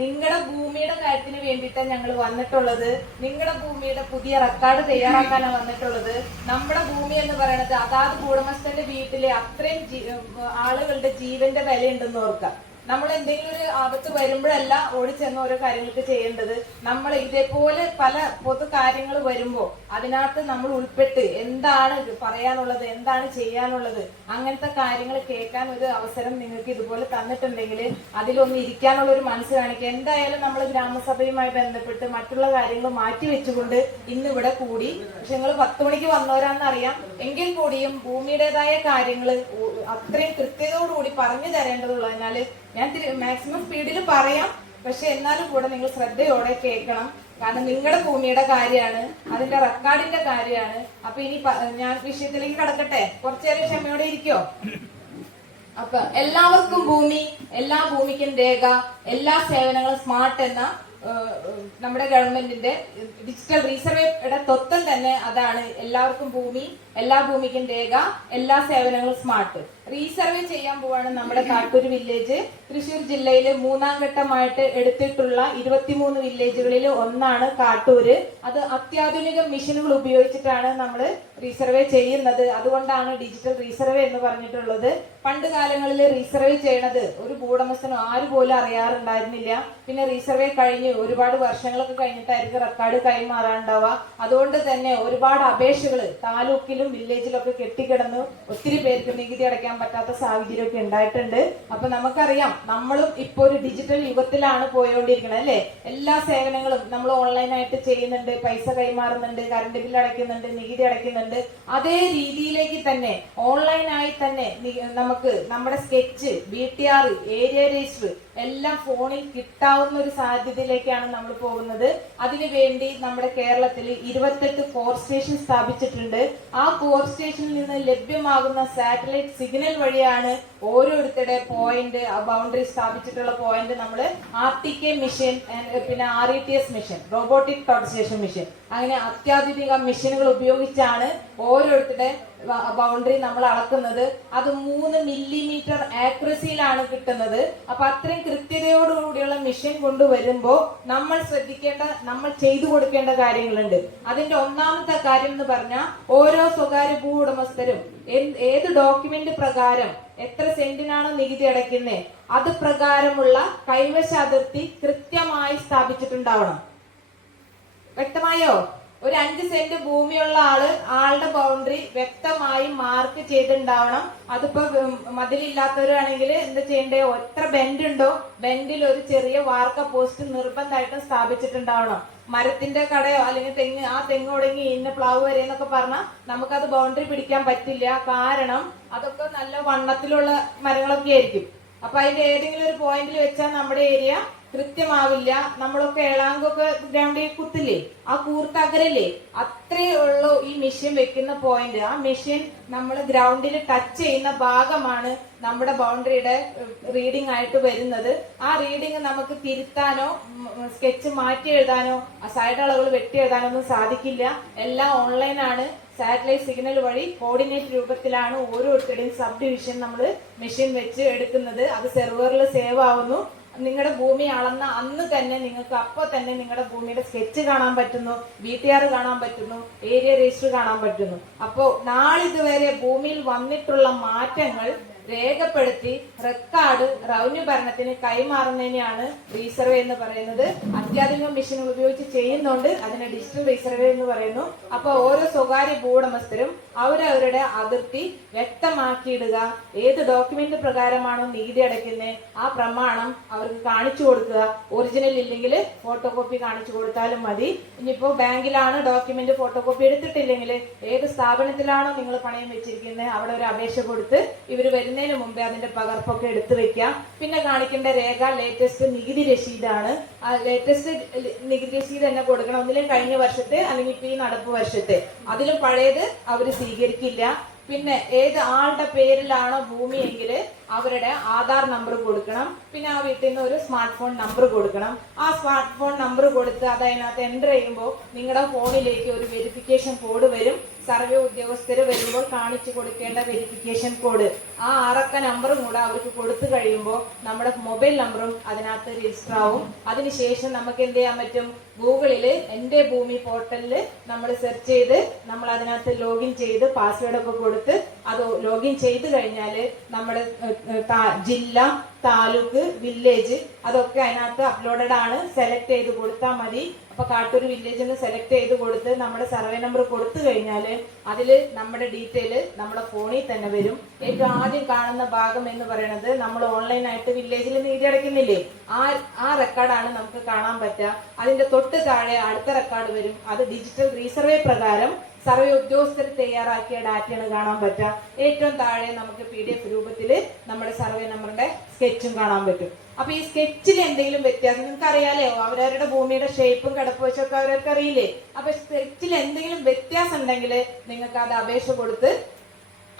നിങ്ങളുടെ ഭൂമിയുടെ കാര്യത്തിന് വേണ്ടിയിട്ടാണ് ഞങ്ങൾ വന്നിട്ടുള്ളത്. നിങ്ങളുടെ ഭൂമിയുടെ പുതിയ റെക്കോർഡ് തയ്യാറാക്കാനാണ് വന്നിട്ടുള്ളത്. നമ്മുടെ ഭൂമി എന്ന് പറയുന്നത് അതാത് ഉടമസ്ഥന്റെ വീട്ടിലെ അത്രയും ആളുകളുടെ ജീവന്റെ വിലയുണ്ടെന്ന് ഓർക്കാം. നമ്മൾ എന്തെങ്കിലും ഒരു ആപത്ത് വരുമ്പോഴല്ല ഓടിച്ചെന്ന് ഓരോ കാര്യങ്ങൾക്ക് ചെയ്യേണ്ടത്. നമ്മൾ ഇതേപോലെ പല പൊതു കാര്യങ്ങൾ വരുമ്പോൾ അതിനകത്ത് നമ്മൾ ഉൾപ്പെട്ട് എന്താണ് പറയാനുള്ളത് എന്താണ് ചെയ്യാനുള്ളത് അങ്ങനത്തെ കാര്യങ്ങൾ കേൾക്കാൻ ഒരു അവസരം നിങ്ങൾക്ക് ഇതുപോലെ തന്നിട്ടുണ്ടെങ്കിൽ അതിലൊന്ന് ഇരിക്കാനുള്ള ഒരു മനസ്സ് കാണിക്കുക. എന്തായാലും നമ്മൾ ഗ്രാമസഭയുമായി ബന്ധപ്പെട്ട് മറ്റുള്ള കാര്യങ്ങൾ മാറ്റി വെച്ചുകൊണ്ട് ഇന്ന് ഇവിടെ കൂടി. പക്ഷെ നിങ്ങൾ പത്ത് മണിക്ക് വന്നവരാണെന്നറിയാം എങ്കിൽ കൂടിയും ഭൂമിയുടേതായ കാര്യങ്ങൾ അത്രയും കൃത്യതയോടുകൂടി പറഞ്ഞു തരേണ്ടതുള്ളതിനാല് ഞാൻ മാക്സിമം സ്പീഡിൽ പറയാം. പക്ഷെ എന്നാലും കൂടെ നിങ്ങൾ ശ്രദ്ധയോടെ കേൾക്കണം. കാരണം നിങ്ങളുടെ ഭൂമിയുടെ കാര്യമാണ് അതിന്റെ റെക്കോർഡിന്റെ കാര്യമാണ്. അപ്പൊ ഇനി ഞാൻ വിഷയത്തിലേക്ക് കടക്കട്ടെ? കുറച്ചേരം ക്ഷമയോടെ ഇരിക്കോ? അപ്പൊ എല്ലാവർക്കും ഭൂമി എല്ലാ ഭൂമിക്കും രേഖ എല്ലാ സേവനങ്ങളും സ്മാർട്ട് എന്ന നമ്മുടെ ഗവൺമെന്റിന്റെ ഡിജിറ്റൽ റീസർവേയുടെ തൊത്തം തന്നെ അതാണ് എല്ലാവർക്കും ഭൂമി എല്ലാ ഭൂമിക്കും രേഖ എല്ലാ സേവനങ്ങളും സ്മാർട്ട് റീസർവേ ചെയ്യാൻ പോവാണ് നമ്മുടെ കാട്ടൂർ വില്ലേജ് തൃശൂർ ജില്ലയിലെ മൂന്നാം ഘട്ടമായിട്ട് എടുത്തിട്ടുള്ള ഇരുപത്തിമൂന്ന് വില്ലേജുകളിൽ ഒന്നാണ് കാട്ടൂര്. അത് അത്യാധുനിക മെഷീനുകൾ ഉപയോഗിച്ചിട്ടാണ് നമ്മൾ റീസർവേ ചെയ്യുന്നത്. അതുകൊണ്ടാണ് ഡിജിറ്റൽ റീസർവേ എന്ന് പറഞ്ഞിട്ടുള്ളത്. പണ്ട് കാലങ്ങളിൽ റീസർവേ ചെയ്യണത് ഒരു ഭൂടമസ്ഥനും ആര് പോലും അറിയാറുണ്ടായിരുന്നില്ല. പിന്നെ റീസർവേ കഴിഞ്ഞ് ഒരുപാട് വർഷങ്ങളൊക്കെ കഴിഞ്ഞിട്ടായിരിക്കും റെക്കോർഡ് കൈമാറാണ്ടാവുക അതുകൊണ്ട് തന്നെ ഒരുപാട് അപേക്ഷകൾ താലൂക്കിലും വില്ലേജിലൊക്കെ കെട്ടിക്കിടന്നു ഒത്തിരി പേർക്ക് നികുതി അടയ്ക്കാൻ പറ്റാത്ത സാഹചര്യമൊക്കെ ഉണ്ടായിട്ടുണ്ട്. അപ്പൊ നമുക്കറിയാം നമ്മളും ഇപ്പൊ ഒരു ഡിജിറ്റൽ യുഗത്തിലാണ് പോയോണ്ടിരിക്കുന്നത് അല്ലെ? എല്ലാ സേവനങ്ങളും നമ്മൾ ഓൺലൈനായിട്ട് ചെയ്യുന്നുണ്ട്. പൈസ കൈമാറുന്നുണ്ട് കറണ്ട് ബില്ല് അടയ്ക്കുന്നുണ്ട് നികുതി അടയ്ക്കുന്നുണ്ട്. അതേ രീതിയിലേക്ക് തന്നെ ഓൺലൈനായി തന്നെ നമുക്ക് നമ്മുടെ sketch B T R area register എല്ലാം ഫോണിൽ കിട്ടാവുന്ന ഒരു സാധ്യതയിലേക്കാണ് നമ്മൾ പോകുന്നത്. അതിനുവേണ്ടി നമ്മുടെ കേരളത്തിൽ ഇരുപത്തെട്ട് കോർ സ്റ്റേഷൻ സ്ഥാപിച്ചിട്ടുണ്ട്. ആ കോർ സ്റ്റേഷനിൽ നിന്ന് ലഭ്യമാകുന്ന സാറ്റലൈറ്റ് സിഗ്നൽ വഴിയാണ് ഓരോരുത്തരുടെ പോയിന്റ് ബൗണ്ടറി സ്ഥാപിച്ചിട്ടുള്ള പോയിന്റ് നമ്മൾ ആർ ടി കെ മിഷൻ പിന്നെ R E T S mission robotic total station mission അങ്ങനെ അത്യാധുനിക മിഷനുകൾ ഉപയോഗിച്ചാണ് ഓരോരുത്തരുടെ ബൗണ്ടറി നമ്മൾ അളക്കുന്നത് അത് മൂന്ന് മില്ലിമീറ്റർ ആക്യുറസിയിലാണ് കിട്ടുന്നത്. അപ്പൊ അത്രയും കൃത്യതയോടുകൂടിയുള്ള മിഷൻ കൊണ്ടുവരുമ്പോൾ നമ്മൾ ശ്രദ്ധിക്കേണ്ട നമ്മൾ ചെയ്തു കൊടുക്കേണ്ട കാര്യങ്ങളുണ്ട്. അതിന്റെ ഒന്നാമത്തെ കാര്യം എന്ന് പറഞ്ഞാൽ ഓരോ സ്വകാര്യ ഭൂ ഉടമസ്ഥരും ഏത് ഡോക്യുമെന്റ് പ്രകാരം എത്ര സെന്റിനാണോ നികുതി അടയ്ക്കുന്നത് അത് പ്രകാരമുള്ള കൈവശ അതിർത്തി കൃത്യമായി സ്ഥാപിച്ചിട്ടുണ്ടാവണം. വ്യക്തമായോ? ഒരു അഞ്ച് സെന്റ് ഭൂമിയുള്ള ആൾ ആളുടെ ബൗണ്ടറി വ്യക്തമായി മാർക്ക് ചെയ്തിട്ടുണ്ടാവണം. അതിപ്പോ മതിലില്ലാത്തവരാണെങ്കിൽ എന്താ ചെയ്യണ്ടേ? എത്ര ബെൻഡ് ഉണ്ടോ ബെൻഡിൽ ഒരു ചെറിയ വാർക്ക പോസ്റ്റ് നിർബന്ധമായിട്ടും സ്ഥാപിച്ചിട്ടുണ്ടാവണം. മരത്തിന്റെ കടയോ അല്ലെങ്കിൽ തെങ്ങ് ആ തെങ്ങ് തുടങ്ങി ഇന്ന പ്ലാവ് വരെ എന്നൊക്കെ പറഞ്ഞാൽ നമുക്കത് ബൗണ്ടറി പിടിക്കാൻ പറ്റില്ല. കാരണം അതൊക്കെ നല്ല വണ്ണത്തിലുള്ള മരങ്ങളൊക്കെ ആയിരിക്കും. അപ്പൊ അതിന്റെ ഏതെങ്കിലും ഒരു പോയിന്റിൽ വെച്ചാൽ നമ്മുടെ ഏരിയ കൃത്യമാവില്ല. നമ്മളൊക്കെ ഏളാങ്കൊക്കെ ഗ്രൗണ്ടിൽ കുത്തില്ലേ? ആ കൂർത്തകരല്ലേ? അത്രേ ഉള്ളൂ ഈ മെഷീൻ വെക്കുന്ന പോയിന്റ് ആ മെഷീൻ നമ്മൾ ഗ്രൗണ്ടിൽ ടച്ച് ചെയ്യുന്ന ഭാഗമാണ് നമ്മുടെ ബൗണ്ടറിയുടെ റീഡിംഗ് ആയിട്ട് വരുന്നത്. ആ റീഡിംഗ് നമുക്ക് തിരുത്താനോ സ്കെച്ച് മാറ്റി എഴുതാനോ സൈഡ് അളവുകൾ വെട്ടി എഴുതാനോ ഒന്നും സാധിക്കില്ല. എല്ലാം ഓൺലൈനാണ് സാറ്റലൈറ്റ് സിഗ്നൽ വഴി കോർഡിനേറ്റ് രൂപത്തിലാണ് ഓരോരുത്തരുടെയും സബ് ഡിവിഷൻ നമ്മൾ മെഷീൻ വെച്ച് എടുക്കുന്നത്. അത് സെർവറിൽ സേവ് ആവുന്നു. നിങ്ങളുടെ ഭൂമി അളന്ന അന്ന് തന്നെ നിങ്ങൾക്ക് അപ്പോൾ തന്നെ നിങ്ങളുടെ ഭൂമിയുടെ സ്കെച്ച് കാണാൻ പറ്റുന്നു ബി ടി ആർ കാണാൻ പറ്റുന്നു ഏരിയ രജിസ്റ്റർ കാണാൻ പറ്റുന്നു. അപ്പോൾ നാളിതുവരെ ഭൂമിയിൽ വന്നിട്ടുള്ള മാറ്റങ്ങൾ രേഖപ്പെടുത്തി റെക്കോർഡ് റവന്യൂ ഭരണത്തിന് കൈമാറുന്നതിനെയാണ് റീസർവേ എന്ന് പറയുന്നത്. അത്യാധുനിക മെഷീനുകൾ ഉപയോഗിച്ച് ചെയ്യുന്നുണ്ട്. അതിനെ ഡിജിറ്റൽ റീസർവേ എന്ന് പറയുന്നു. അപ്പൊ ഓരോ സ്വകാര്യ ഭൂവുടമസ്ഥരും അവരവരുടെ അതിർത്തി വ്യക്തമാക്കിയിടുക. ഏത് ഡോക്യുമെന്റ് പ്രകാരമാണോ നികുതി അടയ്ക്കുന്നത് ആ പ്രമാണം അവർക്ക് കാണിച്ചു കൊടുക്കുക. ഒറിജിനൽ ഇല്ലെങ്കിൽ ഫോട്ടോ കോപ്പി കാണിച്ചു കൊടുത്താലും മതി. ഇനിയിപ്പോ ബാങ്കിലാണ് ഡോക്യുമെന്റ് ഫോട്ടോ കോപ്പി എടുത്തിട്ടില്ലെങ്കിൽ ഏത് സ്ഥാപനത്തിലാണോ നിങ്ങൾ പണയം വെച്ചിരിക്കുന്നത് അവിടെ ഒരു അപേക്ഷ കൊടുത്ത് ഇവർ വരുന്നതിന് മുമ്പേ അതിന്റെ പകർപ്പൊക്കെ എടുത്തു വെക്കാം പിന്നെ കാണിക്കേണ്ട രേഖ ലേറ്റസ്റ്റ് നികുതി രസീതാണ് ലേറ്റസ്റ്റ് നികുതി രസീത് തന്നെ കൊടുക്കണം. ഒന്നിലും കഴിഞ്ഞ വർഷത്തെ അല്ലെങ്കിൽ ഇപ്പൊ ഈ നടപ്പ് വർഷത്തെ. അതിലും പഴയത് അവർ സ്വീകരിക്കില്ല. പിന്നെ ഏത് ആളുടെ പേരിലാണോ ഭൂമിയെങ്കിൽ അവരുടെ ആധാർ നമ്പർ കൊടുക്കണം. പിന്നെ ആ വീട്ടിൽ നിന്ന് ഒരു സ്മാർട്ട് ഫോൺ നമ്പർ കൊടുക്കണം. ആ സ്മാർട്ട് ഫോൺ നമ്പർ കൊടുത്ത് അത് അതിനകത്ത് എന്റർ ചെയ്യുമ്പോൾ നിങ്ങളുടെ ഫോണിലേക്ക് ഒരു വെരിഫിക്കേഷൻ കോഡ് വരും. സർവേ ഉദ്യോഗസ്ഥർ വരുമ്പോൾ കാണിച്ചു കൊടുക്കേണ്ട വെരിഫിക്കേഷൻ കോഡ് ആ അറക്ക നമ്പറും കൂടെ അവർക്ക് കൊടുത്തു കഴിയുമ്പോൾ നമ്മുടെ മൊബൈൽ നമ്പറും അതിനകത്ത് രജിസ്റ്റർ ആവും. അതിനുശേഷം നമുക്ക് എന്ത് ചെയ്യാൻ പറ്റും? ഗൂഗിളിൽ എന്റെ ഭൂമി പോർട്ടലിൽ നമ്മൾ സെർച്ച് ചെയ്ത് നമ്മൾ അതിനകത്ത് ലോഗിൻ ചെയ്ത് പാസ്വേഡ് ഒക്കെ കൊടുത്ത് അത് ലോഗിൻ ചെയ്ത് കഴിഞ്ഞാൽ നമ്മുടെ ജില്ല താലൂക്ക് വില്ലേജ് അതൊക്കെ അതിനകത്ത് അപ്ലോഡഡ് ആണ്. സെലക്ട് ചെയ്ത് കൊടുത്താൽ മതി. അപ്പൊ കാട്ടൂർ വില്ലേജിൽ നിന്ന് സെലക്ട് ചെയ്ത് കൊടുത്ത് നമ്മുടെ സർവേ നമ്പർ കൊടുത്തു കഴിഞ്ഞാൽ അതിൽ നമ്മുടെ ഡീറ്റെയിൽ നമ്മുടെ ഫോണിൽ തന്നെ വരും. ഏറ്റവും ആദ്യം കാണുന്ന ഭാഗം എന്ന് പറയുന്നത് നമ്മൾ ഓൺലൈനായിട്ട് വില്ലേജിൽ നീതി അടയ്ക്കുന്നില്ലേ? ആ ആ റെക്കോർഡാണ് നമുക്ക് കാണാൻ പറ്റുക. അതിന്റെ തൊട്ട് താഴെ അടുത്ത റെക്കോർഡ് വരും. അത് ഡിജിറ്റൽ റീസർവേ പ്രകാരം സർവേ ഉദ്യോഗസ്ഥർ തയ്യാറാക്കിയ ഡാറ്റയാണ് കാണാൻ പറ്റുക. ഏറ്റവും താഴെ നമുക്ക് പി രൂപത്തിൽ നമ്മുടെ സർവേ നമ്പറിന്റെ സ്കെച്ചും കാണാൻ പറ്റും. അപ്പൊ ഈ സ്കെച്ചിൽ എന്തെങ്കിലും വ്യത്യാസം നിങ്ങൾക്ക് അറിയാലോ അവരവരുടെ ഭൂമിയുടെ ഷേപ്പും കിടപ്പ് വെച്ചൊക്കെ അവരവർക്ക് അറിയില്ലേ? അപ്പൊ സ്കെച്ചിൽ എന്തെങ്കിലും വ്യത്യാസം ഉണ്ടെങ്കിൽ നിങ്ങൾക്ക് അത് അപേക്ഷ കൊടുത്ത്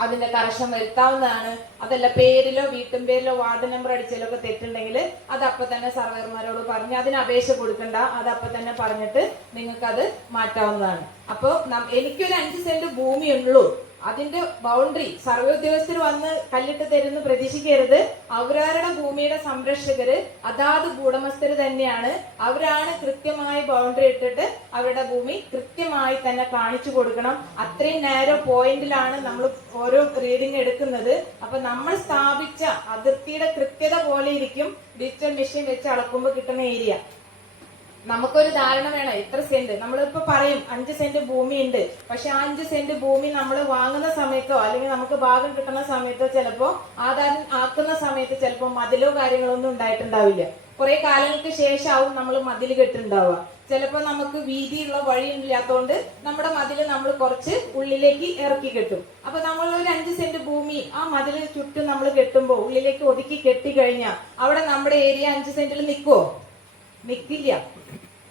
അതിന്റെ കറക്ഷൻ വരുത്താവുന്നതാണ്. അതല്ല പേരിലോ വീട്ടും പേരിലോ വാർഡ് നമ്പർ അടിച്ചാലോ ഒക്കെ തെറ്റുണ്ടെങ്കിൽ അത് അപ്പൊ തന്നെ സർവേർമാരോട് പറഞ്ഞ് അതിന് അപേക്ഷ കൊടുക്കണ്ട. അത് അപ്പൊ തന്നെ പറഞ്ഞിട്ട് നിങ്ങൾക്ക് അത് മാറ്റാവുന്നതാണ് അപ്പോൾ എനിക്കൊരു അഞ്ച് സെന്റ് ഭൂമി ഭൂമിയുള്ളൂ. അതിന്റെ ബൗണ്ടറി സർവേ ഉദ്യോഗസ്ഥർ വന്ന് കല്ലിട്ട് തരുന്നു പ്രതീക്ഷിക്കരുത്. അവരവരുടെ ഭൂമിയുടെ സംരക്ഷകര് അതാത് ഗൂഢമസ്ഥര് തന്നെയാണ്. അവരാണ് കൃത്യമായി ബൗണ്ടറി ഇട്ടിട്ട് അവരുടെ ഭൂമി കൃത്യമായി തന്നെ കാണിച്ചു കൊടുക്കണം. അത്രയും നേരോ പോയിന്റിലാണ് നമ്മൾ ഓരോ റീഡിംഗ് എടുക്കുന്നത്. അപ്പൊ നമ്മൾ സ്ഥാപിച്ച അതിർത്തിയുടെ കൃത്യത പോലെ ഇരിക്കും. ഡിജിറ്റൽ മെഷീൻ വെച്ച് അളക്കുമ്പോൾ കിട്ടുന്ന ഏരിയ നമുക്കൊരു ധാരണ വേണം. എത്ര സെന്റ്? നമ്മളിപ്പോ പറയും അഞ്ച് സെന്റ് ഭൂമി ഉണ്ട് പക്ഷെ ആ അഞ്ച് സെന്റ് ഭൂമി നമ്മൾ വാങ്ങുന്ന സമയത്തോ അല്ലെങ്കിൽ നമുക്ക് ഭാഗം കിട്ടുന്ന സമയത്തോ ചിലപ്പോ ആധാരം ആക്കുന്ന സമയത്ത് ചിലപ്പോ മതിലോ കാര്യങ്ങളോ ഒന്നും ഉണ്ടായിട്ടുണ്ടാവില്ല. കുറെ കാലങ്ങൾക്ക് ശേഷമാവും നമ്മൾ മതിൽ കെട്ടുണ്ടാവുക. ചിലപ്പോ നമുക്ക് വീതിയുള്ള വഴി ഇല്ലാത്തതുകൊണ്ട് നമ്മുടെ മതിൽ നമ്മൾ കുറച്ച് ഉള്ളിലേക്ക് ഇറക്കി കെട്ടും. അപ്പൊ നമ്മൾ ഒരു അഞ്ച് സെന്റ് ഭൂമി ആ മതിൽ ചുറ്റും നമ്മൾ കെട്ടുമ്പോൾ ഉള്ളിലേക്ക് ഒതുക്കി കെട്ടി കഴിഞ്ഞാൽ അവിടെ നമ്മുടെ ഏരിയ അഞ്ച് സെന്റിൽ നിൽക്കുവോ നിക്കില്ല.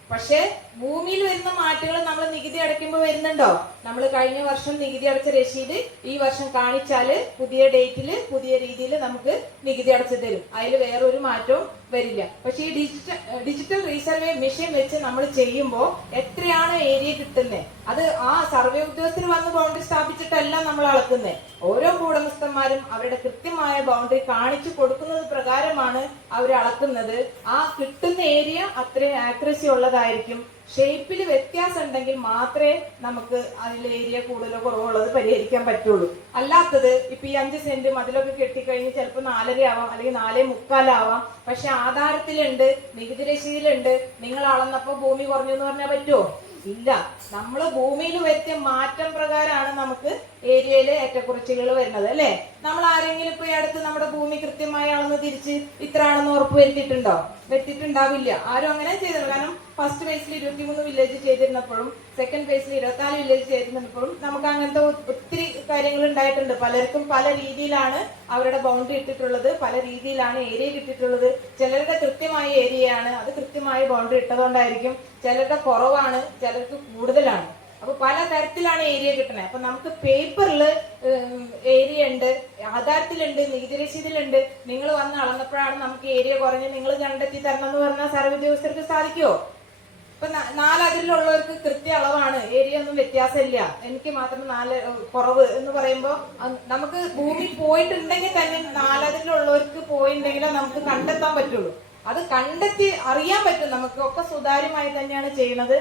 പക്ഷേ ഭൂമിയിൽ വരുന്ന മാറ്റങ്ങൾ നമ്മൾ നികുതി അടയ്ക്കുമ്പോൾ വരുന്നുണ്ടോ? നമ്മൾ കഴിഞ്ഞ വർഷം നികുതി അടച്ച രസീത് ഈ വർഷം കാണിച്ചാൽ പുതിയ ഡേറ്റിൽ പുതിയ രീതിയിൽ നമുക്ക് നികുതി അടച്ചു തരും. അതിൽ വേറൊരു മാറ്റവും വരില്ല. പക്ഷേ ഈ ഡിജിറ്റൽ ഡിജിറ്റൽ റീസർവേ മെഷീൻ വെച്ച് നമ്മൾ ചെയ്യുമ്പോൾ എത്രയാണ് ഏരിയ കിട്ടുന്നത് അത് ആ സർവേ ഉദ്യോഗസ്ഥർ വന്ന് ബൗണ്ടറി സ്ഥാപിച്ചിട്ടല്ല നമ്മൾ അളക്കുന്നത് ഓരോ ഉടമസ്ഥന്മാരും അവരുടെ കൃത്യമായ ബൗണ്ടറി കാണിച്ചു കൊടുക്കുന്നത് പ്രകാരമാണ് അവർ അളക്കുന്നത്. ആ കിട്ടുന്ന ഏരിയ അത്രയും ആക്യുറസി ഉള്ളതായിരിക്കും. ഷേപ്പിൽ വ്യത്യാസം ഉണ്ടെങ്കിൽ മാത്രമേ നമുക്ക് അതിൽ ഏരിയ കൂടുതലോ കുറവുള്ളത് പരിഹരിക്കാൻ പറ്റുള്ളൂ. അല്ലാത്തത് ഇപ്പൊ ഈ അഞ്ച് സെന്റ് മതിലൊക്കെ കെട്ടിക്കഴിഞ്ഞ് ചിലപ്പോൾ നാലര ആവാം അല്ലെങ്കിൽ നാലേ മുക്കാലാവാം. പക്ഷെ ആധാരത്തിലുണ്ട് നികുതി രസീതിലുണ്ട് നിങ്ങൾ അളന്നപ്പോ ഭൂമി കുറഞ്ഞു എന്ന് പറഞ്ഞാൽ പറ്റുമോ ഇല്ല. നമ്മൾ ഭൂമിയിൽ വരുത്തിയ മാറ്റം പ്രകാരമാണ് നമുക്ക് ഏരിയയിലെ ഏറ്റക്കുറച്ചിലുകൾ വരുന്നത് അല്ലേ? നമ്മൾ ആരെങ്കിലും ഇപ്പൊ അടുത്ത് നമ്മുടെ ഭൂമി കൃത്യമായി അളന്ന് തിരിച്ച് ഇത്ര ആണെന്ന് ഉറപ്പ് വരുത്തിയിട്ടുണ്ടോ? വരുത്തിയിട്ടുണ്ടാവില്ല ആരും അങ്ങനെ ചെയ്തില്ല. കാരണം ഫസ്റ്റ് ഫേസിൽ ഇരുപത്തിമൂന്ന് വില്ലേജ് ചെയ്തിരുന്നപ്പോഴും സെക്കൻഡ് ഫേസിൽ ഇരുപത്തിനാല് വില്ലേജ് ചെയ്തിരുന്നപ്പോഴും നമുക്ക് അങ്ങനത്തെ ഒത്തിരി കാര്യങ്ങൾ ഉണ്ടായിട്ടുണ്ട്. പലർക്കും പല രീതിയിലാണ് അവരുടെ ബൗണ്ടറി ഇട്ടിട്ടുള്ളത് പല രീതിയിലാണ് ഏരിയ കിട്ടിയിട്ടുള്ളത്. ചിലരുടെ കൃത്യമായ ഏരിയയാണ് അത് കൃത്യമായി ബൗണ്ടറി ഇട്ടതുകൊണ്ടായിരിക്കും ചിലരുടെ കുറവാണ് ചിലർക്ക് കൂടുതലാണ്. അപ്പൊ പല തരത്തിലാണ് ഏരിയ കിട്ടുന്നത്. അപ്പൊ നമുക്ക് പേപ്പറിൽ ഏരിയ ഉണ്ട് ആധാരത്തിലുണ്ട് നികുതി രസീതിലുണ്ട് നിങ്ങൾ വന്ന് അളന്നപ്പോഴാണ് നമുക്ക് ഏരിയ കുറഞ്ഞ് നിങ്ങൾ കണ്ടെത്തി തരണം എന്ന് പറഞ്ഞാൽ സർവ ഉദ്യോഗസ്ഥർക്ക് സാധിക്കുമോ ഇപ്പൊ നാലതിലുള്ളവർക്ക് കൃത്യ അളവാണ്. ഏരിയ ഒന്നും വ്യത്യാസമില്ല. എനിക്ക് മാത്രം നാല് കുറവ് എന്ന് പറയുമ്പോൾ നമുക്ക് ഭൂമി പോയിട്ടുണ്ടെങ്കിൽ തന്നെ നാലതിലുള്ളവർക്ക് പോയിട്ടുണ്ടെങ്കിലേ നമുക്ക് കണ്ടെത്താൻ പറ്റുള്ളൂ. അത് കണ്ടെത്തി അറിയാൻ പറ്റും. നമുക്ക് ഒക്കെ സുതാര്യമായി തന്നെയാണ് ചെയ്യുന്നത്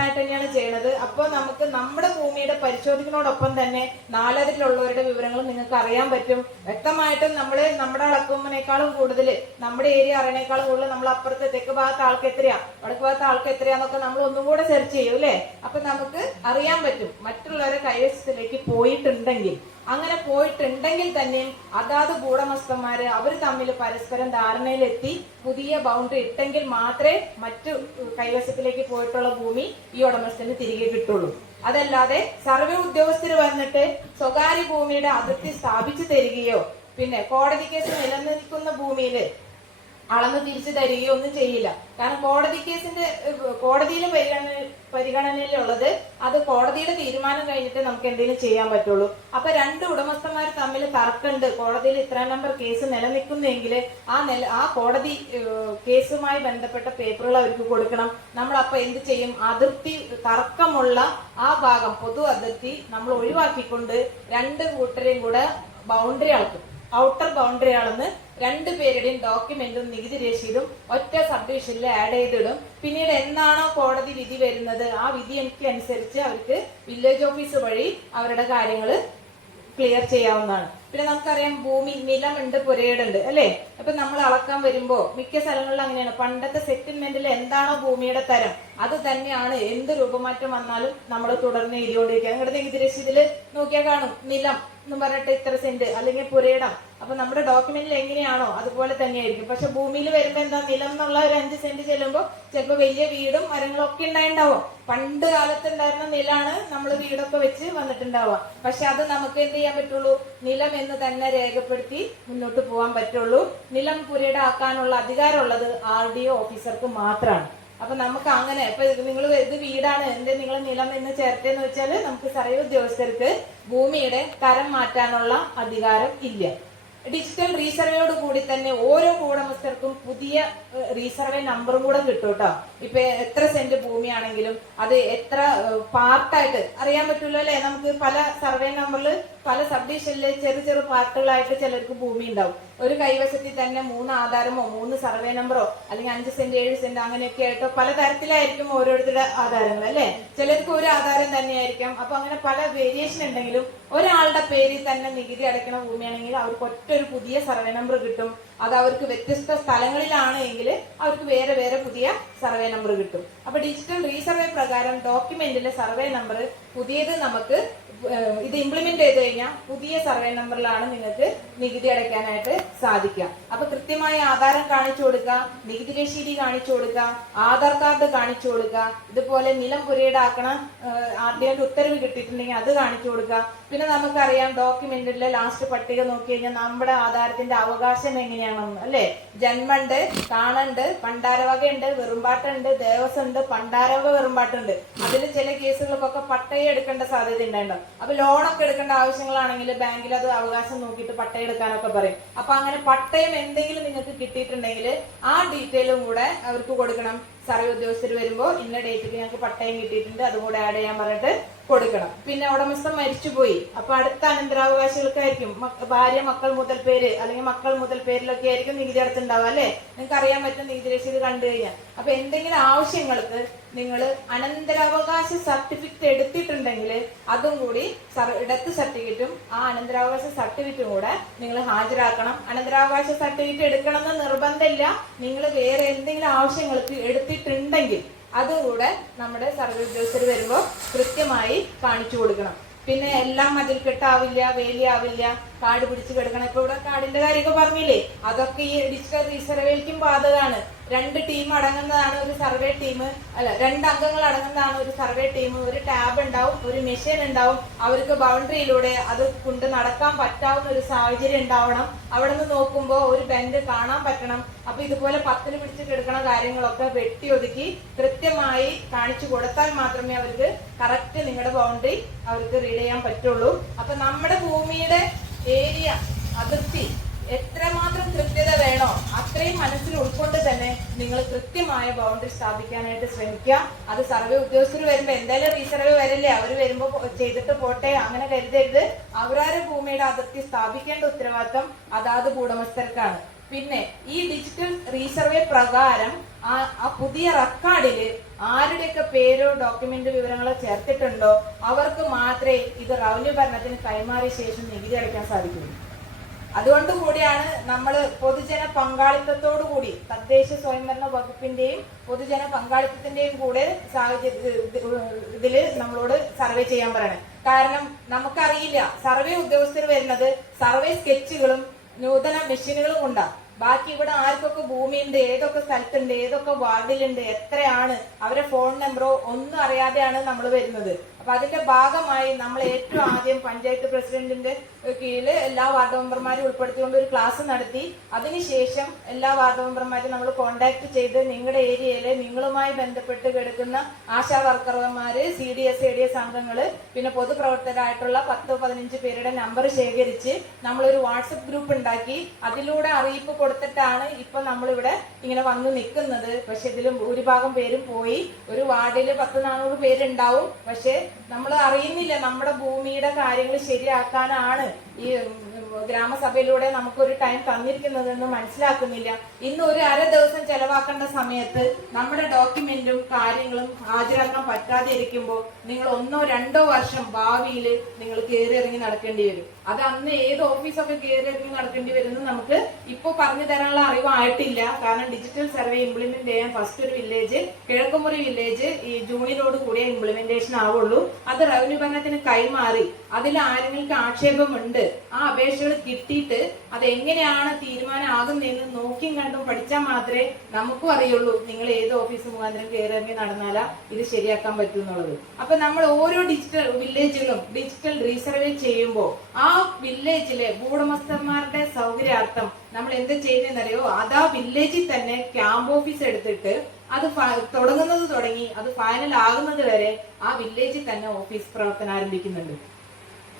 ആയിട്ട് തന്നെയാണ് ചെയ്യുന്നത് അപ്പോൾ നമുക്ക് നമ്മുടെ ഭൂമിയുടെ പരിശോധിക്കുന്നതോടൊപ്പം തന്നെ നാലതിലുള്ളവരുടെ വിവരങ്ങൾ നിങ്ങൾക്ക് അറിയാൻ പറ്റും. വ്യക്തമായിട്ടും നമ്മൾ നമ്മുടെ അളക്കുമ്പനേക്കാളും കൂടുതൽ നമ്മുടെ ഏരിയ അറിയണേക്കാളും കൂടുതൽ നമ്മൾ അപ്പുറത്തെ തെക്ക് ഭാഗത്ത് ആൾക്ക് എത്രയാ വടക്ക് ഭാഗത്ത് ആൾക്ക് എത്രയാന്നൊക്കെ നമ്മൾ ഒന്നും കൂടെ സെർച്ച് ചെയ്യും അല്ലേ? അപ്പൊ നമുക്ക് അറിയാൻ പറ്റും. മറ്റുള്ളവരെ കൈവശത്തിലേക്ക് പോയിട്ടുണ്ടെങ്കിൽ അങ്ങനെ പോയിട്ടുണ്ടെങ്കിൽ തന്നെ അതാത് ഗൂഢമസ്ഥന്മാര് അവർ തമ്മിൽ പരസ്പരം ധാരണയിലെത്തി പുതിയ ബൗണ്ടറി ഇട്ടെങ്കിൽ മാത്രമേ മറ്റു കൈവശത്തിലേക്ക് പോയിട്ടുള്ള ഭൂമി ഈ ഉടമസ്ഥന് തിരികെ കിട്ടുള്ളൂ. അതല്ലാതെ സർവേ ഉദ്യോഗസ്ഥർ വന്നിട്ട് സ്വകാര്യ ഭൂമിയുടെ അതിർത്തി സ്ഥാപിച്ചു തരികയോ പിന്നെ കോടതി കേസ് നിലനിൽക്കുന്ന ഭൂമിയിൽ അളന്ന് തിരിച്ചു തരികയോ ഒന്നും ചെയ്യില്ല. കാരണം കോടതി കേസിന്റെ കോടതിയിൽ പരിഗണന പരിഗണനയിലുള്ളത് അത് കോടതിയുടെ തീരുമാനം കഴിഞ്ഞിട്ട് നമുക്ക് എന്തെങ്കിലും ചെയ്യാൻ പറ്റുള്ളൂ. അപ്പൊ രണ്ട് ഉടമസ്ഥന്മാർ തമ്മിൽ തർക്കമുണ്ട്. കോടതിയിൽ ഇത്ര നമ്പർ കേസ് നിലനിൽക്കുന്നെങ്കിൽ ആ നില ആ കോടതി കേസുമായി ബന്ധപ്പെട്ട പേപ്പറുകൾ അവർക്ക് കൊടുക്കണം. നമ്മൾ അപ്പൊ എന്ത് ചെയ്യും? അതിർത്തി തർക്കമുള്ള ആ ഭാഗം പൊതു അതിർത്തി നമ്മൾ ഒഴിവാക്കിക്കൊണ്ട് രണ്ട് കൂട്ടരെയും കൂടെ ബൗണ്ടറി അളക്കും. ഔട്ടർ ബൗണ്ടറി അളന്ന് രണ്ട് പേരുടെയും ഡോക്യുമെന്റും നികുതി രസീതും ഒറ്റ സബ്ഡിവിഷനിൽ ആഡ് ചെയ്തിടും. പിന്നീട് എന്നാണോ കോടതി വിധി വരുന്നത് ആ വിധി എനിക്ക് അനുസരിച്ച് അവർക്ക് വില്ലേജ് ഓഫീസ് വഴി അവരുടെ കാര്യങ്ങൾ ക്ലിയർ ചെയ്യാവുന്നതാണ്. പിന്നെ നമുക്കറിയാം ഭൂമി നിലമുണ്ട് പുരയിടുണ്ട് അല്ലേ? അപ്പൊ നമ്മൾ അളക്കാൻ വരുമ്പോ മിക്ക സ്ഥലങ്ങളിലും അങ്ങനെയാണ്. പണ്ടത്തെ സെറ്റിൽമെന്റിൽ എന്താണോ ഭൂമിയുടെ തരം അത് തന്നെയാണ് എന്ത് രൂപമാറ്റം വന്നാലും നമ്മൾ തുടർന്ന് എഴുതിക്കൊണ്ടിരിക്കുക. നിങ്ങളുടെ നികുതി രസീതിൽ നോക്കിയാൽ കാണും. നിലം എന്ന് പറഞ്ഞിട്ട് ഇത്ര സെന്റ് അല്ലെങ്കിൽ പുരയിടം. അപ്പൊ നമ്മുടെ ഡോക്യുമെന്റിൽ എങ്ങനെയാണോ അതുപോലെ തന്നെയായിരിക്കും. പക്ഷെ ഭൂമിയിൽ വരുമ്പോ എന്താ നിലം എന്നുള്ള ഒരു അഞ്ച് സെന്റ് ചെല്ലുമ്പോൾ ചിലപ്പോൾ വലിയ വീടും മരങ്ങളും ഒക്കെ ഉണ്ടായിണ്ടാവും. പണ്ട് കാലത്ത് ഉണ്ടായിരുന്ന നിലാണ് നമ്മൾ വീടൊക്കെ വെച്ച് വന്നിട്ടുണ്ടാവുക. പക്ഷെ അത് നമുക്ക് എന്ത് ചെയ്യാൻ പറ്റുള്ളൂ? നിലം എന്ന് തന്നെ രേഖപ്പെടുത്തി മുന്നോട്ട് പോകാൻ പറ്റുള്ളൂ. നിലം പുരയുടെ ആക്കാനുള്ള അധികാരമുള്ളത് ആർ ഡി ഒ ഓഫീസർക്ക് മാത്രമാണ് അപ്പൊ നമുക്ക് അങ്ങനെ ഇപ്പൊ നിങ്ങൾ ഇത് വീടാണ് എന്റെ നിങ്ങൾ നിലം എന്ന് ചേർത്തേന്ന് വെച്ചാൽ നമുക്ക് സർവേ ഉദ്യോഗസ്ഥർക്ക് ഭൂമിയുടെ തരം മാറ്റാനുള്ള അധികാരം ഇല്ല. ഡിജിറ്റൽ റീസർവേയോട് കൂടി തന്നെ ഓരോ ഉടമസ്ഥർക്കും പുതിയ റീസർവേ നമ്പറും കൂടെ കിട്ടും കേട്ടോ ഇപ്പൊ എത്ര സെന്റ് ഭൂമിയാണെങ്കിലും അത് എത്ര പാർട്ടായിട്ട് അറിയാൻ പറ്റുമല്ലോ അല്ലെ? നമുക്ക് പല സർവേ നമ്പറിൽ പല സബ് ഡിവിഷനിലെ ചെറു ചെറു പാർട്ടുകളായിട്ട് ചിലർക്ക് ഭൂമി ഉണ്ടാവും. ഒരു കൈവശത്തിൽ തന്നെ മൂന്ന് ആധാരമോ മൂന്ന് സർവേ നമ്പറോ അല്ലെങ്കിൽ അഞ്ച് സെന്റ് ഏഴ് സെന്റ് അങ്ങനെയൊക്കെ ആയിട്ടോ പല തരത്തിലായിരിക്കും ഓരോരുത്തരുടെ ആധാരങ്ങൾ അല്ലെ? ചിലർക്ക് ഒരു ആധാരം തന്നെയായിരിക്കാം. അപ്പൊ അങ്ങനെ പല വേരിയേഷൻ ഉണ്ടെങ്കിലും ഒരാളുടെ പേരിൽ തന്നെ നികുതി അടയ്ക്കണ ഭൂമിയാണെങ്കിൽ അവർക്ക് ഒറ്റ ഒരു പുതിയ സർവേ നമ്പർ കിട്ടും. അത് അവർക്ക് വ്യത്യസ്ത സ്ഥലങ്ങളിലാണ് എങ്കിൽ അവർക്ക് വേറെ വേറെ പുതിയ സർവേ നമ്പർ കിട്ടും. അപ്പൊ ഡിജിറ്റൽ റീസർവേ പ്രകാരം ഡോക്യുമെന്റിലെ സർവേ നമ്പർ പുതിയത് നമുക്ക് ഇത് ഇംപ്ലിമെന്റ് ചെയ്ത് കഴിഞ്ഞാൽ പുതിയ സർവേ നമ്പറിലാണ് നിങ്ങൾക്ക് നികുതി അടയ്ക്കാനായിട്ട് സാധിക്കുക. അപ്പൊ കൃത്യമായ ആധാരം കാണിച്ചു കൊടുക്കുക നികുതി രശീതി കാണിച്ചു കൊടുക്കുക ആധാർ കാർഡ് കാണിച്ചു കൊടുക്കുക ഇതുപോലെ നിലം പുരയിടാക്കണ ഐന്റെ ഉത്തരവ് കിട്ടിയിട്ടുണ്ടെങ്കിൽ അത് കാണിച്ചു കൊടുക്കുക. പിന്നെ നമുക്കറിയാം ഡോക്യുമെന്റിലെ ലാസ്റ്റ് പട്ടിക നോക്കി കഴിഞ്ഞാൽ നമ്മുടെ ആധാരത്തിന്റെ അവകാശം എങ്ങനെയാണെന്ന് അല്ലെ? ജന്മണ്ട് കാണണ്ട് പണ്ടാരവകയുണ്ട് വെറുമ്പാട്ടുണ്ട് ദേവസ്വം ഉണ്ട് പണ്ടാരവക വെറുമ്പാട്ടുണ്ട്. അതിൽ ചില കേസുകൾക്കൊക്കെ പട്ടയം എടുക്കേണ്ട സാധ്യത ഉണ്ടായിട്ടുണ്ടാവും അപ്പൊ ലോണൊക്കെ എടുക്കേണ്ട ആവശ്യങ്ങളാണെങ്കിൽ ബാങ്കിൽ അത് അവകാശം നോക്കിയിട്ട് പട്ടയം എടുക്കാനൊക്കെ പറയും. അപ്പൊ അങ്ങനെ പട്ടയം എന്തെങ്കിലും നിങ്ങൾക്ക് കിട്ടിയിട്ടുണ്ടെങ്കിൽ ആ ഡീറ്റെയിലും കൂടെ അവർക്ക് കൊടുക്കണം. സർവേ ഉദ്യോഗസ്ഥർ വരുമ്പോൾ ഇന്ന ഡേറ്റിൽ ഞങ്ങൾക്ക് പട്ടയം കിട്ടിയിട്ടുണ്ട് അതും കൂടെ ആഡ് ചെയ്യാൻ പറഞ്ഞിട്ട് കൊടുക്കണം. പിന്നെ ഉടമസ്ഥൻ മരിച്ചുപോയി. അപ്പൊ അടുത്ത അനന്തരാവകാശികൾക്കായിരിക്കും ഭാര്യ മക്കൾ മുതൽ പേര് അല്ലെങ്കിൽ മക്കൾ മുതൽ പേരിലൊക്കെ ആയിരിക്കും നികുതി അടച്ചുണ്ടാവുക അല്ലെ? നിങ്ങൾക്ക് അറിയാൻ പറ്റും നികുതി രസീത് കണ്ടു കഴിഞ്ഞാൽ. അപ്പൊ എന്തെങ്കിലും ആവശ്യങ്ങൾക്ക് നിങ്ങൾ അനന്തരാവകാശ സർട്ടിഫിക്കറ്റ് എടുത്തിട്ടുണ്ടെങ്കിൽ അതും കൂടി ഇടത്ത് സർട്ടിഫിക്കറ്റും ആ അനന്തരാവകാശ സർട്ടിഫിക്കറ്റും കൂടെ നിങ്ങൾ ഹാജരാക്കണം. അനന്തരാവകാശ സർട്ടിഫിക്കറ്റ് എടുക്കണം എന്ന് നിർബന്ധമില്ല. നിങ്ങൾ വേറെ എന്തെങ്കിലും ആവശ്യങ്ങൾക്ക് എടുത്തിട്ടുണ്ടെങ്കിൽ അതുകൂടെ നമ്മുടെ സർവേ ഉദ്യോഗസ്ഥർ വരുമ്പോൾ കൃത്യമായി കാണിച്ചു കൊടുക്കണം. പിന്നെ എല്ലാം മതിൽ കെട്ടാവില്ല വേലിയാവില്ല കാട് പിടിച്ച് കിടക്കണം. ഇപ്പൊ ഇവിടെ കാടിന്റെ കാര്യമൊക്കെ പറഞ്ഞില്ലേ? അതൊക്കെ ഈ ഡിജിറ്റൽ റീസർവേക്കും ബാധകമാണ്. രണ്ട് ടീം അടങ്ങുന്നതാണ് ഒരു സർവേ ടീം അല്ല രണ്ട് അംഗങ്ങൾ അടങ്ങുന്നതാണ് ഒരു സർവേ ടീം ഒരു ടാബ് ഉണ്ടാവും ഒരു മെഷീൻ ഉണ്ടാവും. അവർക്ക് ബൗണ്ടറിയിലൂടെ അത് കൊണ്ട് നടക്കാൻ പറ്റാവുന്ന ഒരു സാഹചര്യം ഉണ്ടാവണം. അവിടെ നിന്ന് നോക്കുമ്പോൾ ഒരു ബെൻഡ് കാണാൻ പറ്റണം. അപ്പൊ ഇതുപോലെ പത്തിന് പിടിച്ച് കിടക്കണ കാര്യങ്ങളൊക്കെ വെട്ടി ഒതുക്കി കൃത്യമായി കാണിച്ചു കൊടുത്താൽ മാത്രമേ അവർക്ക് കറക്റ്റ് നിങ്ങളുടെ ബൗണ്ടറി അവർക്ക് റീഡ് ചെയ്യാൻ പറ്റുള്ളൂ. അപ്പൊ നമ്മുടെ ഭൂമിയുടെ ഏരിയ അതിർത്തി എത്രമാത്രം കൃത്യത വേണോ അത്രയും മനസ്സിൽ ഉൾക്കൊണ്ട് തന്നെ നിങ്ങൾ കൃത്യമായ ബൗണ്ടറി സ്ഥാപിക്കാനായിട്ട് ശ്രമിക്കുക. അത് സർവേ ഉദ്യോഗസ്ഥർ വരുമ്പോൾ എന്തായാലും റീസർവേ വരില്ലേ? അവർ വരുമ്പോൾ ചെയ്തിട്ട് പോട്ടെ അങ്ങനെ കരുതരുത്. അവരാര ഭൂമിയുടെ അതിർത്തി സ്ഥാപിക്കേണ്ട ഉത്തരവാദിത്തം അതാത് ഉടമസ്ഥർക്കാണ് പിന്നെ ഈ ഡിജിറ്റൽ റീസർവേ പ്രകാരം ആ പുതിയ റെക്കോർഡിൽ ആരുടെയൊക്കെ പേരോ ഡോക്യുമെന്റ് വിവരങ്ങളോ ചേർത്തിട്ടുണ്ടോ? അവർക്ക് മാത്രമേ ഇത് റവന്യൂ ഭരണത്തിന് കൈമാറിയ ശേഷം നികുതി അടയ്ക്കാൻ സാധിക്കുള്ളൂ. അതുകൊണ്ട് കൂടിയാണ് നമ്മൾ പൊതുജന പങ്കാളിത്തത്തോടു കൂടി തദ്ദേശ സ്വയംഭരണ വകുപ്പിന്റെയും പൊതുജന പങ്കാളിത്തത്തിന്റെയും കൂടെ ഇതിൽ നമ്മളോട് സർവേ ചെയ്യാൻ പറയണേ. കാരണം നമുക്കറിയില്ല സർവേ ഉദ്യോഗസ്ഥർ വരുന്നത് സർവേ സ്കെച്ചുകളും നൂതന മെഷീനുകളും കൊണ്ടാണ് ബാക്കി ഇവിടെ ആർക്കൊക്കെ ഭൂമിയുണ്ട് ഏതൊക്കെ സ്ഥലത്തുണ്ട് ഏതൊക്കെ വാർഡിലുണ്ട് എത്രയാണ് അവരെ ഫോൺ നമ്പറോ ഒന്നും അറിയാതെയാണ് നമ്മൾ വരുന്നത്. അപ്പൊ അതിന്റെ ഭാഗമായി നമ്മൾ ഏറ്റവും ആദ്യം പഞ്ചായത്ത് പ്രസിഡന്റിന്റെ കീഴിൽ എല്ലാ വാർഡ് മെമ്പർമാരും ഉൾപ്പെടുത്തിക്കൊണ്ട് ഒരു ക്ലാസ് നടത്തി. അതിനുശേഷം എല്ലാ വാർഡ് മെമ്പർമാരും നമ്മൾ കോണ്ടാക്ട് ചെയ്ത് നിങ്ങളുടെ ഏരിയയിലെ നിങ്ങളുമായി ബന്ധപ്പെട്ട് കിടക്കുന്ന Asha വർക്കർമാര് C D S A D S അംഗങ്ങൾ പിന്നെ പൊതുപ്രവർത്തകരായിട്ടുള്ള പത്ത് പതിനഞ്ച് പേരുടെ നമ്പർ ശേഖരിച്ച് നമ്മളൊരു വാട്സപ്പ് ഗ്രൂപ്പ് ഉണ്ടാക്കി. അതിലൂടെ അറിയിപ്പ് കൊടുത്തിട്ടാണ് ഇപ്പൊ നമ്മളിവിടെ ഇങ്ങനെ വന്ന് നിൽക്കുന്നത്. പക്ഷെ ഇതിലും ഭൂരിഭാഗം പേരും പോയി. ഒരു വാർഡിൽ പത്ത് നാനൂറ് പേരുണ്ടാവും. പക്ഷെ നമ്മൾ അറിയുന്നില്ല നമ്മുടെ ഭൂമിയുടെ കാര്യങ്ങൾ ശരിയാക്കാനാണ് ഈ ഗ്രാമസഭയിലൂടെ നമുക്കൊരു ടൈം തന്നിരിക്കുന്നതെന്ന് മനസ്സിലാക്കുന്നില്ല. ഇന്ന് ഒരു അര ദിവസം ചെലവാക്കേണ്ട സമയത്ത് നമ്മുടെ ഡോക്യുമെന്റും കാര്യങ്ങളും ഹാജരാക്കാൻ പറ്റാതെ ഇരിക്കുമ്പോൾ നിങ്ങൾ ഒന്നോ രണ്ടോ വർഷം ഭാവിയിൽ നിങ്ങൾ കയറി ഇറങ്ങി നടക്കേണ്ടി വരും. അത് അന്ന് ഏത് ഓഫീസൊക്കെ കയറി ഇറങ്ങി നടക്കേണ്ടി വരുമെന്ന് നമുക്ക് ഇപ്പൊ പറഞ്ഞു തരാനുള്ള അറിവായിട്ടില്ല. കാരണം ഡിജിറ്റൽ സർവേ ഇംപ്ലിമെന്റ് ചെയ്യാൻ ഫസ്റ്റ് ഒരു വില്ലേജ് കിഴക്കുമുറി വില്ലേജ് ഈ ജൂണിനോട് കൂടിയ ഇംപ്ലിമെന്റേഷൻ ആവുള്ളൂ. അത് റവന്യൂ ഭരണത്തിന് കൈമാറി. അതിൽ ആരെങ്കിലും ആക്ഷേപമുണ്ട് ആ അപേക്ഷകൾ കിട്ടിയിട്ട് അത് എങ്ങനെയാണ് തീരുമാനമാകുന്നതെന്ന് നോക്കിയും കണ്ടും പഠിച്ചാൽ മാത്രമേ നമുക്കും അറിയുള്ളൂ നിങ്ങൾ ഏത് ഓഫീസ് മുഖാന്തരം കയറിയിറങ്ങി നടന്നാലാ ഇത് ശരിയാക്കാൻ പറ്റും എന്നുള്ളത്. അപ്പൊ നമ്മൾ ഓരോ ഡിജിറ്റൽ വില്ലേജിലും ഡിജിറ്റൽ റീസർവേ ചെയ്യുമ്പോൾ ആ വില്ലേജിലെ ഭൂടമസ്ഥന്മാരുടെ സൗകര്യാർത്ഥം നമ്മൾ എന്ത് ചെയ്യുന്നറിയോ അതാ വില്ലേജിൽ തന്നെ ക്യാമ്പ് ഓഫീസ് എടുത്തിട്ട് അത് തുടങ്ങുന്നത് തുടങ്ങി അത് ഫൈനൽ ആകുന്നത് വരെ ആ വില്ലേജിൽ തന്നെ ഓഫീസ് പ്രവർത്തനം ആരംഭിക്കുന്നുണ്ട്.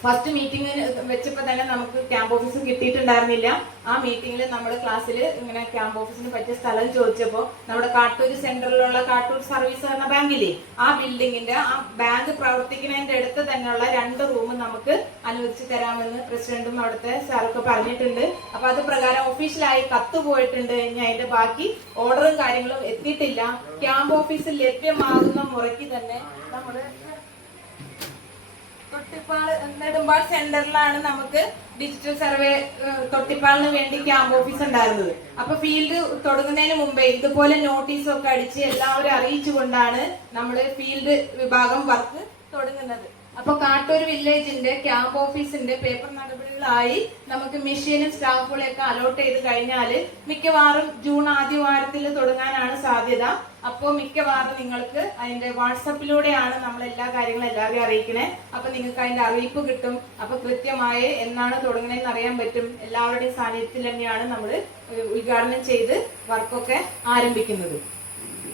ഫസ്റ്റ് മീറ്റിംഗ് വെച്ചപ്പോ തന്നെ നമുക്ക് ക്യാമ്പ് ഓഫീസ് കിട്ടിയിട്ടുണ്ടായിരുന്നില്ല. ആ മീറ്റിംഗിൽ നമ്മൾ ക്ലാസ്സിൽ ഇങ്ങനെ ക്യാമ്പ് ഓഫീസിന് പറ്റിയ സ്ഥലം ചോദിച്ചപ്പോൾ നമ്മുടെ കാട്ടൂർ സെന്ററിലുള്ള കാട്ടൂർ സർവീസ് എന്ന ബാങ്കില്ലേ ആ ബിൽഡിങ്ങിന്റെ ആ ബാങ്ക് പ്രവർത്തിക്കുന്നതിന്റെ അടുത്ത് തന്നെയുള്ള രണ്ട് റൂം നമുക്ക് അനുവദിച്ചു തരാമെന്ന് പ്രസിഡന്റും അവിടുത്തെ സാറൊക്കെ പറഞ്ഞിട്ടുണ്ട്. അപ്പൊ അത് പ്രകാരം ഒഫീഷ്യലായി കത്ത് പോയിട്ടുണ്ട്. ഇനി അതിന്റെ ബാക്കി ഓർഡറും കാര്യങ്ങളും എത്തിയിട്ടില്ല. ക്യാമ്പ് ഓഫീസിൽ ലഭ്യമാകുന്ന മുറയ്ക്ക് തന്നെ നമ്മുടെ തൊട്ടിപ്പാൾ നെടുമ്പാൾ സെന്ററിലാണ് നമുക്ക് ഡിജിറ്റൽ സർവേ തൊട്ടിപ്പാളിന് വേണ്ടി ക്യാമ്പ് ഓഫീസ് ഉണ്ടായിരുന്നത്. അപ്പൊ ഫീൽഡ് തുടങ്ങുന്നതിന് മുമ്പേ ഇതുപോലെ നോട്ടീസ് ഒക്കെ അടിച്ച് എല്ലാവരും അറിയിച്ചുകൊണ്ടാണ് നമ്മൾ ഫീൽഡ് വിഭാഗം വർക്ക് തുടങ്ങുന്നത്. അപ്പൊ കാട്ടൂർ വില്ലേജിന്റെ ക്യാമ്പ് ഓഫീസിന്റെ പേപ്പർ നടപടികളായി നമുക്ക് മെഷീനും സ്റ്റാഫുകളെയൊക്കെ അലോട്ട് ചെയ്ത് കഴിഞ്ഞാൽ മിക്കവാറും ജൂൺ ആദ്യ വാരത്തിൽ തുടങ്ങാനാണ് സാധ്യത. അപ്പോൾ മിക്കവാറും നിങ്ങൾക്ക് അതിന്റെ വാട്സപ്പിലൂടെയാണ് നമ്മൾ എല്ലാ കാര്യങ്ങളും എല്ലാവരെയും അറിയിക്കണേ. അപ്പൊ നിങ്ങൾക്ക് അതിന്റെ അറിയിപ്പ് കിട്ടും. അപ്പൊ കൃത്യമായി എന്നാണ് തുടങ്ങണേന്ന് അറിയാൻ പറ്റും. എല്ലാവരുടെയും സാന്നിധ്യത്തിൽ തന്നെയാണ് നമ്മൾ ഉദ്ഘാടനം ചെയ്ത് വർക്കൊക്കെ ആരംഭിക്കുന്നത്.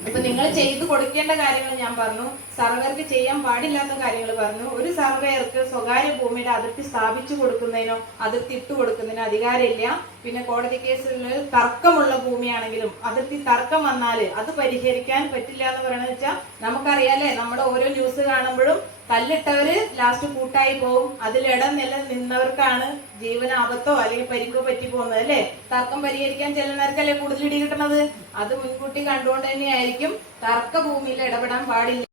ഇപ്പൊ നിങ്ങൾ ചെയ്തു കൊടുക്കേണ്ട കാര്യങ്ങൾ ഞാൻ പറഞ്ഞു. സർവേർക്ക് ചെയ്യാൻ പാടില്ലാത്ത കാര്യങ്ങൾ പറഞ്ഞു. ഒരു സർവേയർക്ക് സ്വകാര്യ ഭൂമിയുടെ അതിർത്തി സ്ഥാപിച്ചു കൊടുക്കുന്നതിനോ അതിർത്തി ഇട്ടു കൊടുക്കുന്നതിനോ അധികാരമില്ല. പിന്നെ കോടതി കേസിൽ തർക്കമുള്ള ഭൂമിയാണെങ്കിലും അതിർത്തി തർക്കം വന്നാൽ അത് പരിഹരിക്കാൻ പറ്റില്ല എന്ന് പറയണെന്ന് വെച്ചാൽ നമുക്കറിയാലേ നമ്മുടെ ഓരോ ന്യൂസ് കാണുമ്പോഴും കല്ലിട്ടവര് ലാസ്റ്റ് കൂട്ടായി പോവും. അതിലിടം നില നിന്നവർക്കാണ് ജീവനാപത്തോ അല്ലെങ്കിൽ പരിക്കോ പറ്റി പോകുന്നത് അല്ലേ? തർക്കം പരിഹരിക്കാൻ ചെല്ലുന്നവർക്കല്ലേ കൂടുതൽ ഇടി കിട്ടുന്നത്? അത് മുൻകൂട്ടി കണ്ടുകൊണ്ട് തന്നെയായിരിക്കും. തർക്ക ഭൂമിയിൽ ഇടപെടാൻ പാടില്ല.